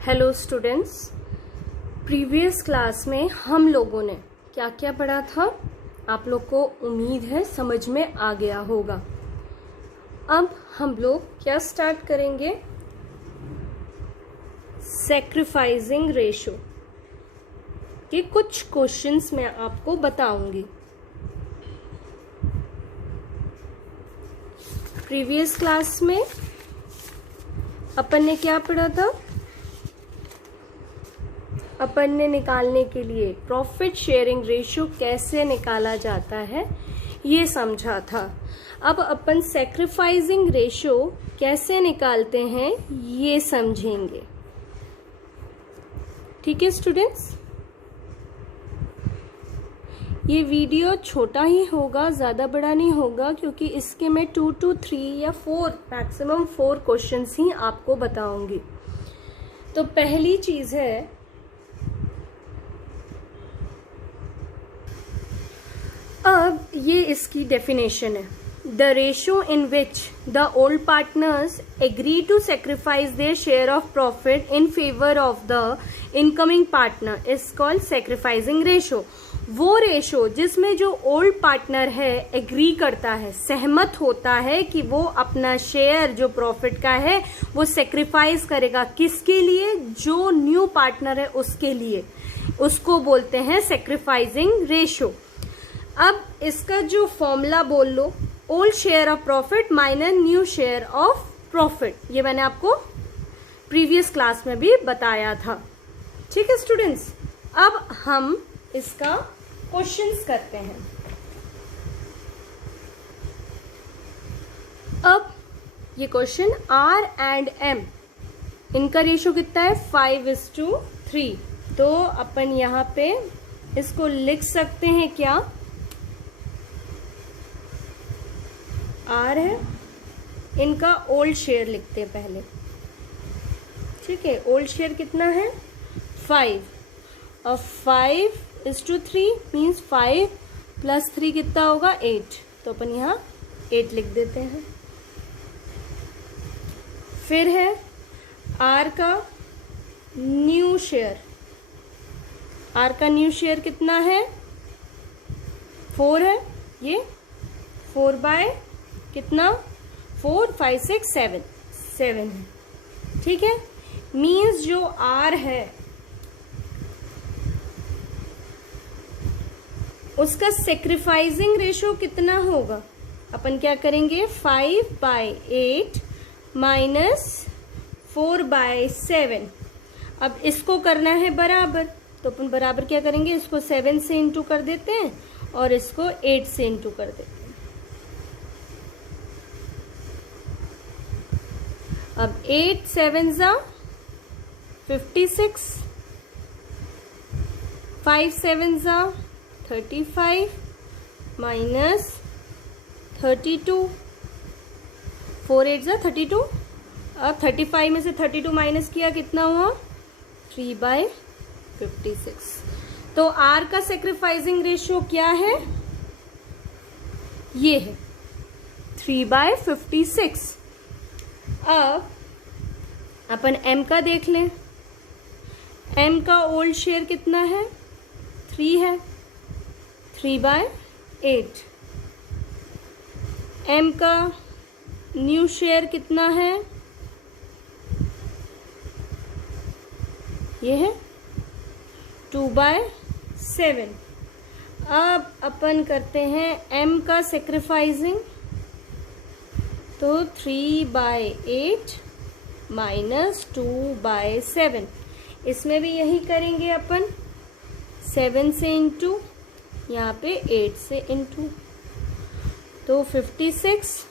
Hello students, previous class में हम लोगों ने क्या क्या पढ़ा था आप लोग को उम्मीद है समझ में आ गया होगा। अब हम लोग क्या स्टार्ट करेंगे, सैक्रिफाइसिंग रेशो के कुछ क्वेश्चंस मैं आपको बताऊंगी। प्रीवियस क्लास में अपन ने क्या पढ़ा था, अपन ने निकालने के लिए प्रॉफिट शेयरिंग रेशियो कैसे निकाला जाता है ये समझा था। अब अपन सैक्रिफाइसिंग रेशियो कैसे निकालते हैं ये समझेंगे। ठीक है स्टूडेंट्स, ये वीडियो छोटा ही होगा, ज़्यादा बड़ा नहीं होगा, क्योंकि इसके मैं 2 to 3 या 4 मैक्सिमम 4 क्वेश्चंस ही आपको बताऊंगी। तो पहली चीज़ है, अब ये इसकी डेफिनेशन है, the ratio in which the old partners agree to sacrifice their share of profit in favour of the incoming partner is called sacrificing ratio. वो रेशो जिसमें जो ओल्ड पार्टनर है एग्री करता है, सहमत होता है कि वो अपना शेयर जो प्रॉफिट का है वो सेक्रीफाइस करेगा, किसके लिए, जो न्यू पार्टनर है उसके लिए, उसको बोलते हैं सेक्रीफाइसिंग रेशो। अब इसका जो फॉर्मूला बोल लो, old share of profit minus new share of profit, ये मैंने आपको प्रीवियस क्लास में भी बताया था। ठीक है स्टूडेंट्स, अब हम इसका क्वेश्चंस करते हैं। अब ये क्वेश्चन R एंड M, इनका रेशियो कितना है 5:3। तो अपन यहाँ पे इसको लिख सकते हैं क्या, R है, इनका ओल्ड शेयर लिखते हैं पहले। ठीक है, ओल्ड शेयर कितना है 5, और 5:3 मीन्स 5 + 3 कितना होगा 8, तो अपन यहाँ 8 लिख देते हैं। फिर है R का न्यू शेयर, R का न्यू शेयर कितना है 4 है, ये 4 बाय कितना 4, 5, 6, 7 है। ठीक है, मीन्स जो R है उसका सेक्रीफाइसिंग रेशो कितना होगा, अपन क्या करेंगे 5/8 माइनस 4/7। अब इसको करना है बराबर, तो अपन बराबर क्या करेंगे, इसको 7 से इंटू कर देते हैं और इसको 8 से इंटू कर देते हैं। अब 8 7 56, 5 7 35 माइनस 32, 4 8 32। अब 35 में से 32 माइनस किया कितना हुआ 3/56। तो R का सेक्रीफाइसिंग रेशियो क्या है, ये है 3/56। अब अपन M का देख लें, M का ओल्ड शेयर कितना है 3 है, 3/8। M का न्यू शेयर कितना है, ये है 2/7। अब अपन करते हैं M का सेक्रीफाइसिंग, तो 3/8 माइनस 2/7, इसमें भी यही करेंगे अपन, 7 से इंटू, यहाँ पे 8 से इंटू, तो 56,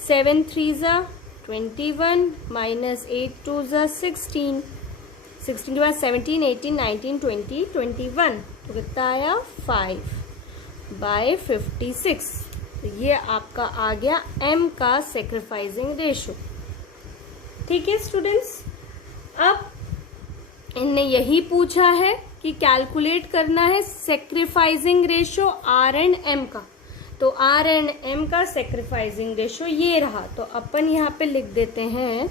7 3 21 माइनस 8 2 16, 16 के बाद 17 18 19 20 21, तो कितना आया 5/56। तो ये आपका आ गया M का सेक्रीफाइसिंग रेशियो। ठीक है स्टूडेंट्स, अब इनने यही पूछा है कि कैलकुलेट करना है sacrificing ratio R and M का, तो R एंड M का सेक्रीफाइसिंग रेशियो ये रहा। तो अपन यहाँ पे लिख देते हैं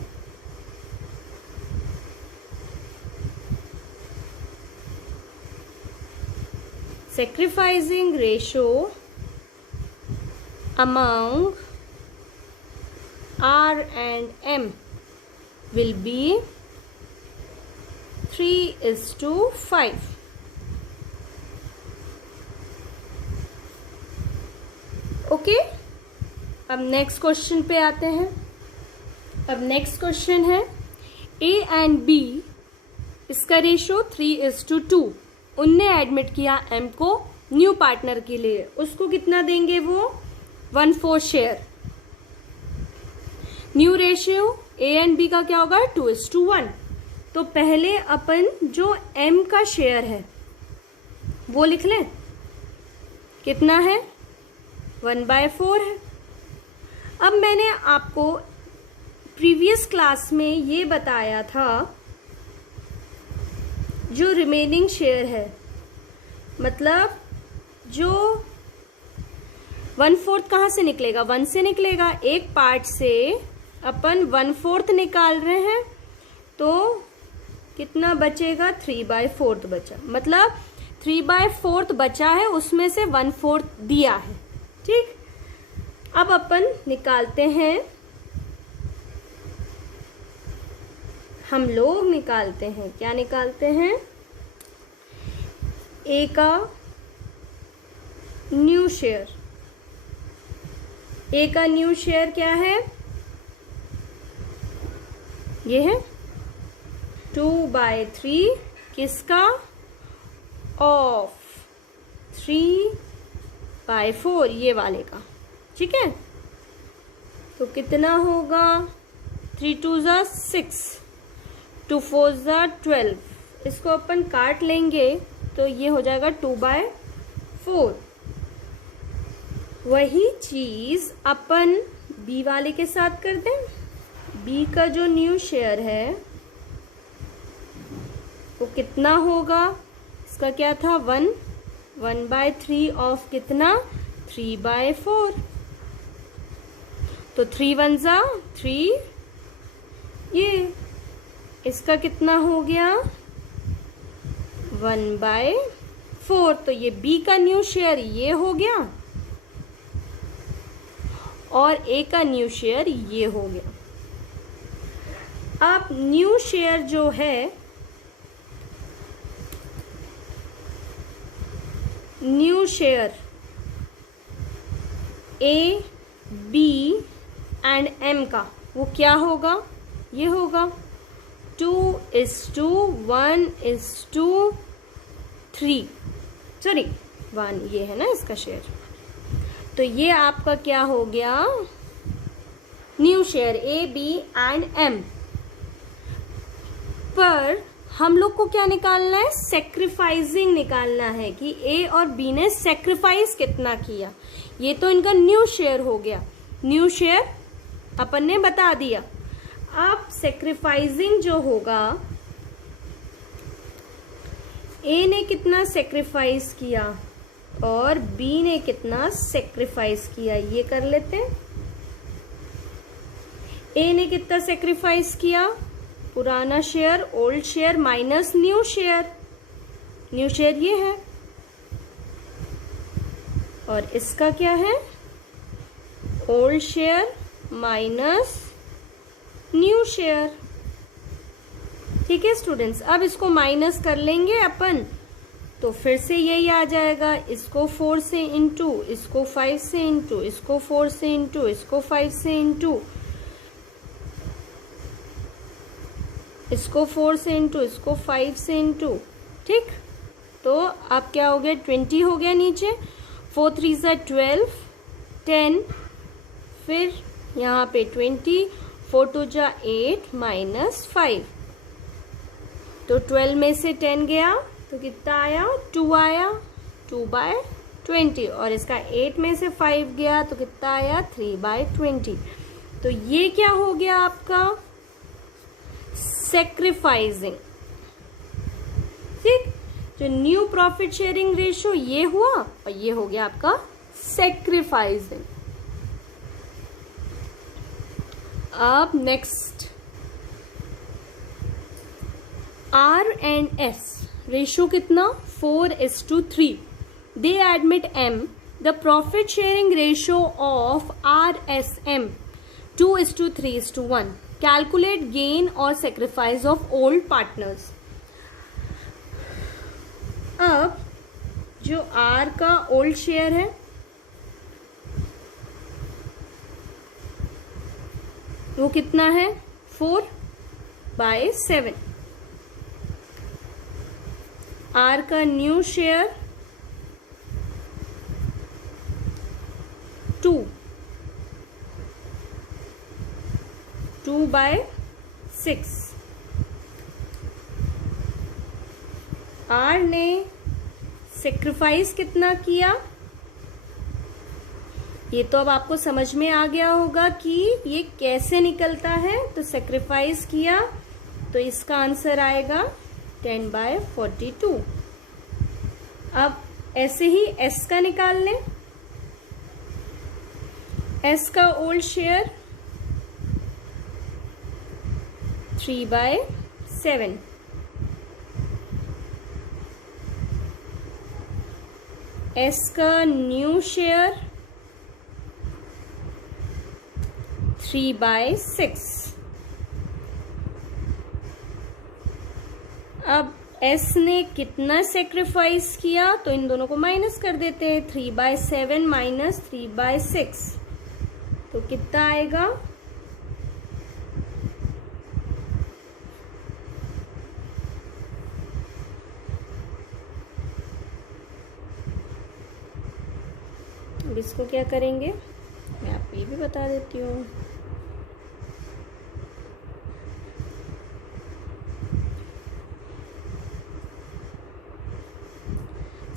sacrificing ratio among R and M will be 3:5. Okay, अब नेक्स्ट क्वेश्चन पे आते हैं। अब नेक्स्ट क्वेश्चन है A एंड B, इसका रेशो 3:2। उनने एडमिट किया M को न्यू पार्टनर के लिए, उसको कितना देंगे वो 1/4 share. New ratio A and B का क्या होगा 2:1। तो पहले अपन जो M का शेयर है वो लिख लें, कितना है 1/4 है। अब मैंने आपको प्रीवियस क्लास में ये बताया था, जो रिमेनिंग शेयर है, मतलब जो 1/4 कहाँ से निकलेगा, 1 से निकलेगा। एक पार्ट से अपन 1/4 निकाल रहे हैं, तो कितना बचेगा 3/4 बचा, मतलब 3/4 बचा है, उसमें से 1/4 दिया है। ठीक, अब अपन निकालते हैं, हम लोग निकालते हैं, क्या निकालते हैं, ए का न्यू शेयर। ए का न्यू शेयर क्या है, ये है 2/3 किसका, ऑफ 3/4 ये वाले का। ठीक है, तो कितना होगा 3 2 6, 2 4 12। इसको अपन काट लेंगे तो ये हो जाएगा 2/4। वही चीज अपन बी वाले के साथ कर दें। बी का जो न्यू शेयर है वो कितना होगा, इसका क्या था 1/3 ऑफ कितना 3/4। तो 3 1 3, ये इसका कितना हो गया 1/4। तो ये बी का न्यू शेयर ये हो गया, और ए का न्यू शेयर ये हो गया। अब न्यू शेयर जो है, new share A B and M का वो क्या होगा, ये होगा 2:1:3, सॉरी 1, ये है ना इसका शेयर। तो ये आपका क्या हो गया new share A B and M. पर हम लोग को क्या निकालना है, सेक्रीफाइसिंग निकालना है कि ए और बी ने सेक्रीफाइस कितना किया। ये तो इनका न्यू शेयर हो गया, न्यू शेयर अपन ने बता दिया। अब सेक्रीफाइसिंग जो होगा, ए ने कितना सेक्रीफाइस किया और बी ने कितना सेक्रीफाइस किया, ये कर लेते हैं। ए ने कितना सेक्रीफाइस किया, पुराना share old share minus new share, new share ये है, और इसका क्या है old share minus new share. ठीक है स्टूडेंट्स, अब इसको माइनस कर लेंगे अपन, तो फिर से यही आ जाएगा, इसको 4 से इंटू, इसको 5 से इंटू, इसको 4 से इंटू, इसको 5 से इंटू, इसको 4 से इंटू, इसको 5 से इंटू। ठीक, तो अब क्या हो गया 20 हो गया नीचे, 4 3 12, 10, फिर यहाँ पे 20, 4 2 8 माइनस 5, तो 12 में से 10 गया तो कितना आया 2 आया, 2/20, और इसका 8 में से 5 गया तो कितना आया 3/20। तो ये क्या हो गया आपका सेक्रीफाइसिंग। ठीक, जो न्यू प्रॉफिट शेयरिंग रेशियो ये हुआ और ये हो गया आपका सेक्रीफाइसिंग। अब next R and S ratio कितना 4:3। they admit M, the profit sharing ratio of RSM 2:3:1. Calculate gain or sacrifice of old partners. अब जो R का ओल्ड शेयर है वो कितना है 4/7. R का न्यू शेयर 2/6. R ने सेक्रीफाइस कितना किया, ये तो अब आपको समझ में आ गया होगा कि ये कैसे निकलता है. तो सेक्रीफाइस किया तो इसका आंसर आएगा 10/42. अब ऐसे ही S का निकाल लें. S का ओल्ड शेयर 3/7. S का न्यू शेयर 3/6. अब S ने कितना सेक्रीफाइस किया तो इन दोनों को माइनस कर देते हैं. 3/7 माइनस 3/6 तो कितना आएगा, अब इसको क्या करेंगे मैं आपको ये भी बता देती हूँ.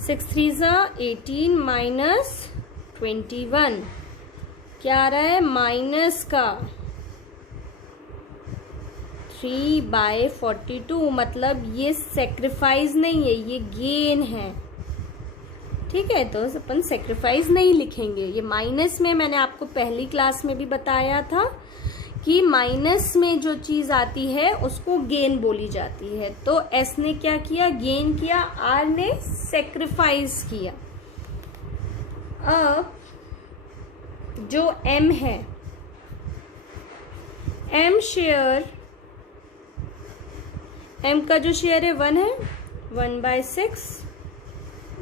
सिक्स 3 माइनस 21 क्या आ रहा है माइनस का 3/42. मतलब ये सेक्रीफाइस नहीं है, ये गेन है. ठीक है, तो अपन सेक्रीफाइस नहीं लिखेंगे. ये माइनस में मैंने आपको पहली क्लास में भी बताया था कि माइनस में जो चीज आती है उसको गेन बोली जाती है. तो एस ने क्या किया, गेन किया. आर ने सेक्रीफाइस किया. अब जो एम है, एम शेयर, एम का जो शेयर है 1 है, 1/6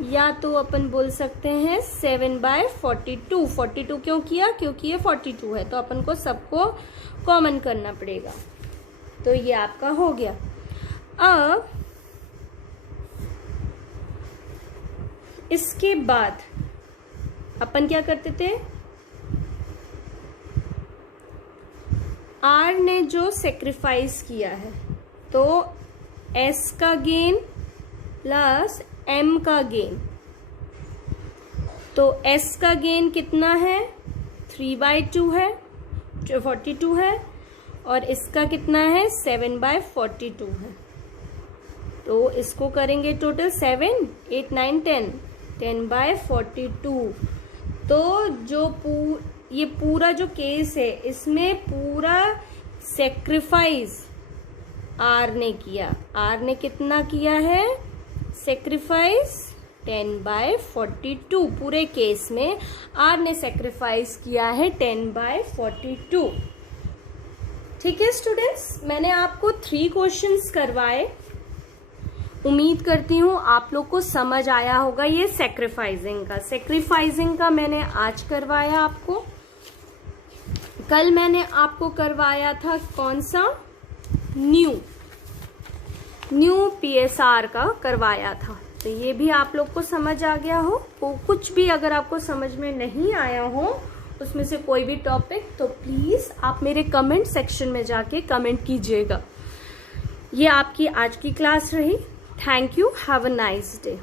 या तो अपन बोल सकते हैं 7/42. 42 क्यों किया, क्योंकि ये 42 है तो अपन को सबको कॉमन करना पड़ेगा. तो ये आपका हो गया. अब इसके बाद अपन क्या करते थे, आर ने जो सेक्रीफाइस किया है तो एस का गेन प्लस एम का गेन. तो एस का गेन कितना है 3/2 है, 42 है, और इसका कितना है 7/42 है. तो इसको करेंगे टोटल 7, 8, 9, 10, 10/42. तो जो ये पूरा जो केस है इसमें पूरा सेक्रीफाइस आर ने किया. आर ने कितना किया है सेक्रीफाइस 10/42. पूरे केस में आर ने सेक्रीफाइस किया है 10/42. ठीक है स्टूडेंट्स, मैंने आपको 3 क्वेश्चंस करवाए. उम्मीद करती हूँ आप लोग को समझ आया होगा. ये सेक्रीफाइसिंग का मैंने आज करवाया आपको. कल मैंने आपको करवाया था कौन सा, न्यू PSR का करवाया था. तो ये भी आप लोग को समझ आ गया हो. कुछ भी अगर आपको समझ में नहीं आया हो उसमें से कोई भी टॉपिक, तो प्लीज आप मेरे कमेंट सेक्शन में जाके कमेंट कीजिएगा. ये आपकी आज की क्लास रही. Thank you. Have a nice day.